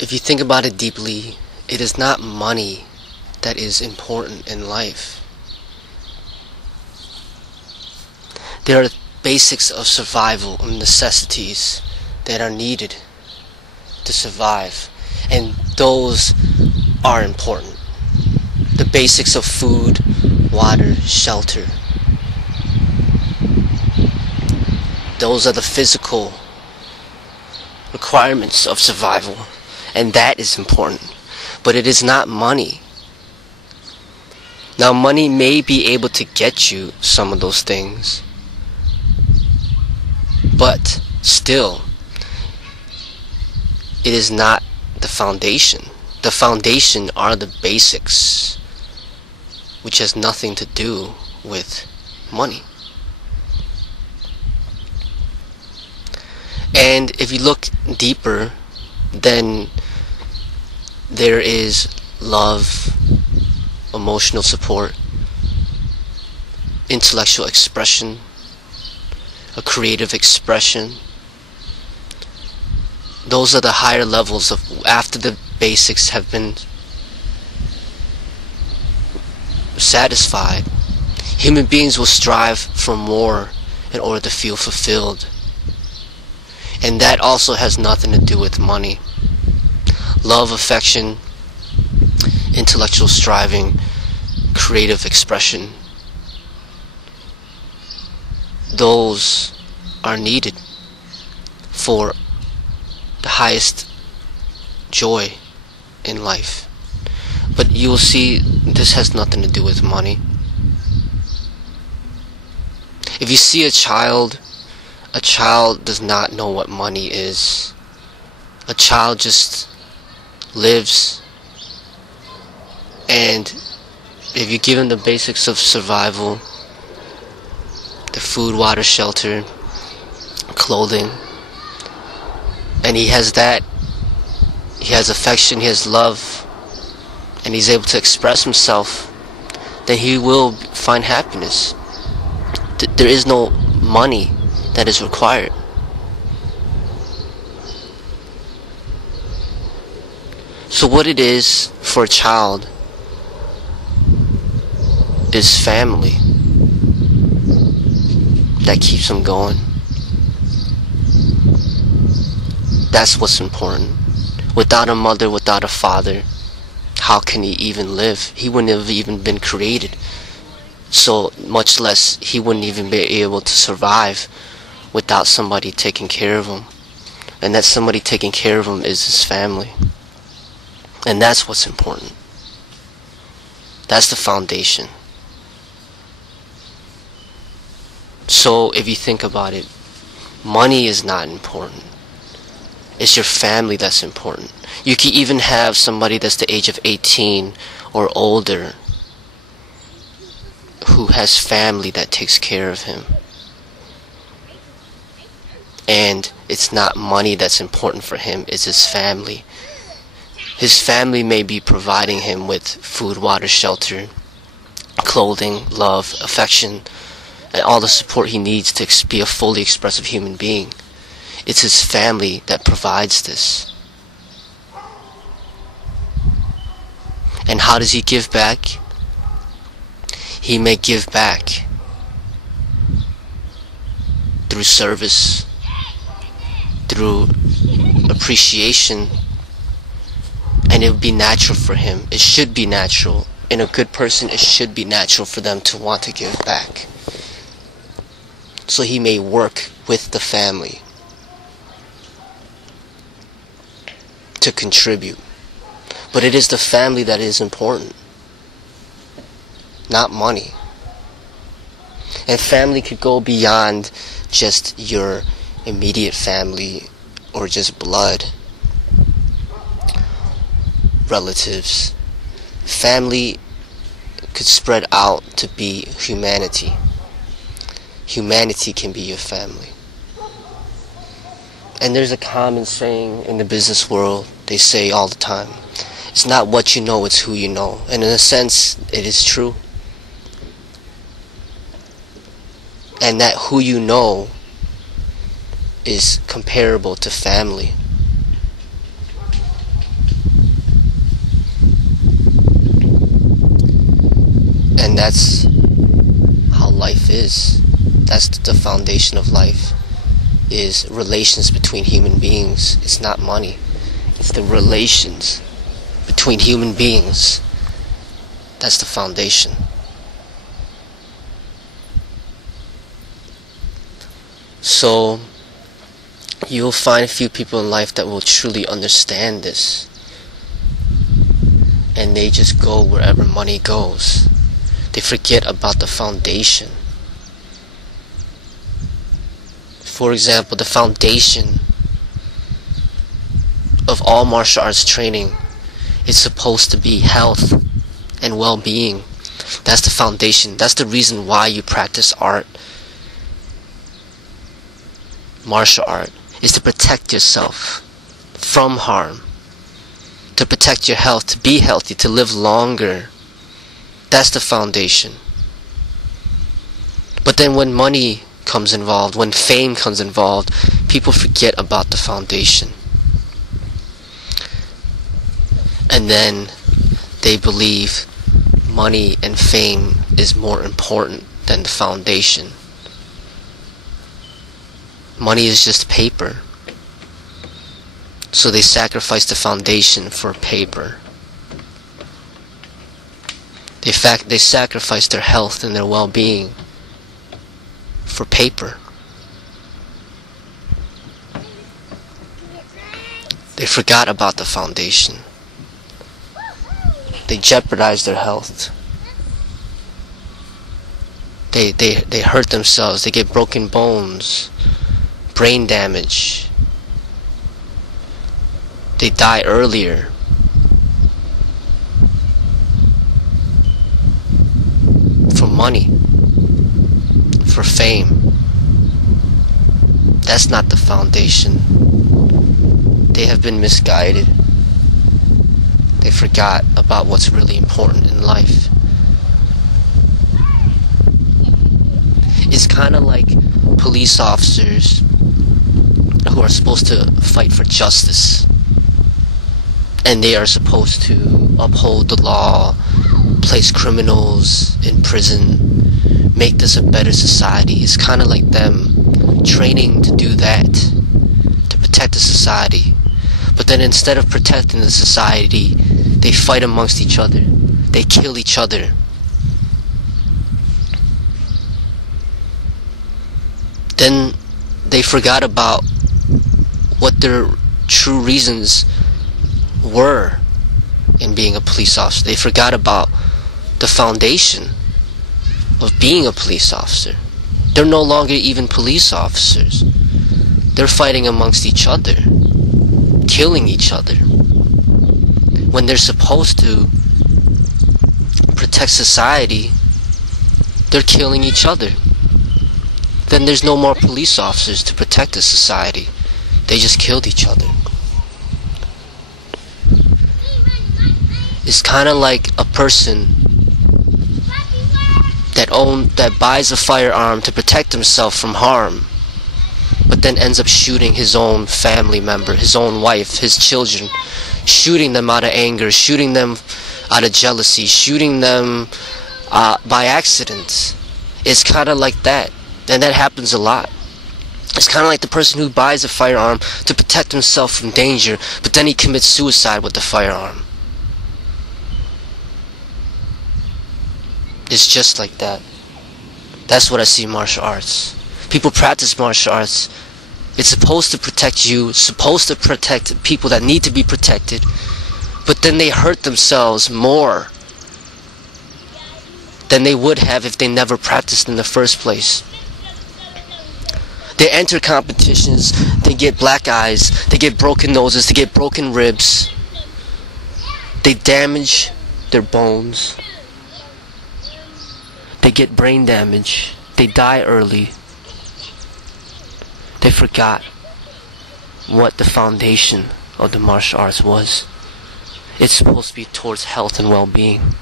if you think about it deeply, it is not money that is important in life. There are basics of survival and necessities that are needed to survive, and those are important. The basics of food, water, shelter. Those are the physical requirements of survival, and that is important. But it is not money. Now, money may be able to get you some of those things, but still, it is not the foundation. The foundation are the basics, which has nothing to do with money. And if you look deeper, then there is love, emotional support, intellectual expression, a creative expression. Those are the higher levels of after the basics have been satisfied. Human beings will strive for more in order to feel fulfilled. And that also has nothing to do with money. Love, affection, intellectual striving, creative expression, those are needed for the highest joy in life. But you will see this has nothing to do with money. If you see a child does not know what money is. A child just lives, and if you give him the basics of survival, the food, water, shelter, clothing, and he has that, he has affection, he has love, and he's able to express himself, then he will find happiness. There is no money that is required. So what it is for a child is family that keeps him going. That's what's important. Without a mother, without a father, how can he even live? He wouldn't have even been created. So much less, he wouldn't even be able to survive without somebody taking care of him. And that somebody taking care of him is his family. And that's what's important. That's the foundation. So if you think about it, money is not important. It's your family that's important. You can even have somebody that's the age of 18 or older who has family that takes care of him. And it's not money that's important for him, it's his family. His family may be providing him with food, water, shelter, clothing, love, affection, and all the support he needs to be a fully expressive human being. It's his family that provides this. And how does he give back? He may give back through service, through appreciation, and it would be natural for him. It should be natural. In a good person, it should be natural for them to want to give back. So he may work with the family to contribute. But it is the family that is important, not money. And family could go beyond just your immediate family or just blood relatives. Family could spread out to be humanity. Humanity can be your family. And there's a common saying in the business world, they say all the time, it's not what you know, it's who you know. And in a sense, it is true. And that who you know is comparable to family. that's how life is. That's the foundation of life, is relations between human beings. It's not money. It's the relations between human beings. That's the foundation. So you'll find a few people in life that will truly understand this, and they just go wherever money goes. They forget about the foundation. For example, the foundation of all martial arts training is supposed to be health and well-being. That's the foundation. That's the reason why you practice art. Martial art is to protect yourself from harm, to protect your health, to be healthy, to live longer. That's the foundation. But then when money comes involved, when fame comes involved, people forget about the foundation. And then they believe money and fame is more important than the foundation. Money is just paper. So they sacrifice the foundation for paper. They sacrifice their health and their well-being for paper. They forgot about the foundation. They jeopardize their health. They hurt themselves. They get broken bones, brain damage. They die earlier. For money, for fame. That's not the foundation. They have been misguided. They forgot about what's really important in life. It's kind of like police officers who are supposed to fight for justice, and they are supposed to uphold the law, place criminals in prison, make this a better society. It's kind of like them training to do that, to protect the society. But then instead of protecting the society, they fight amongst each other. They kill each other. Then they forgot about what their true reasons were in being a police officer. They forgot about the foundation of being a police officer. They're no longer even police officers. They're fighting amongst each other, killing each other, when they're supposed to protect society. They're killing each other. Then there's no more police officers to protect the society. They just killed each other. It's kind of like a person that buys a firearm to protect himself from harm, but then ends up shooting his own family member, his own wife, his children, shooting them out of anger, shooting them out of jealousy, shooting them by accident. It's kind of like that, and that happens a lot. It's kind of like the person who buys a firearm to protect himself from danger, but then he commits suicide with the firearm. It's just like that. That's what I see in martial arts. People practice martial arts. It's supposed to protect you, it's supposed to protect people that need to be protected, but then they hurt themselves more than they would have if they never practiced in the first place. They enter competitions, they get black eyes, they get broken noses, they get broken ribs, they damage their bones, they get brain damage, they die early. They forgot what the foundation of the martial arts was. It's supposed to be towards health and well-being.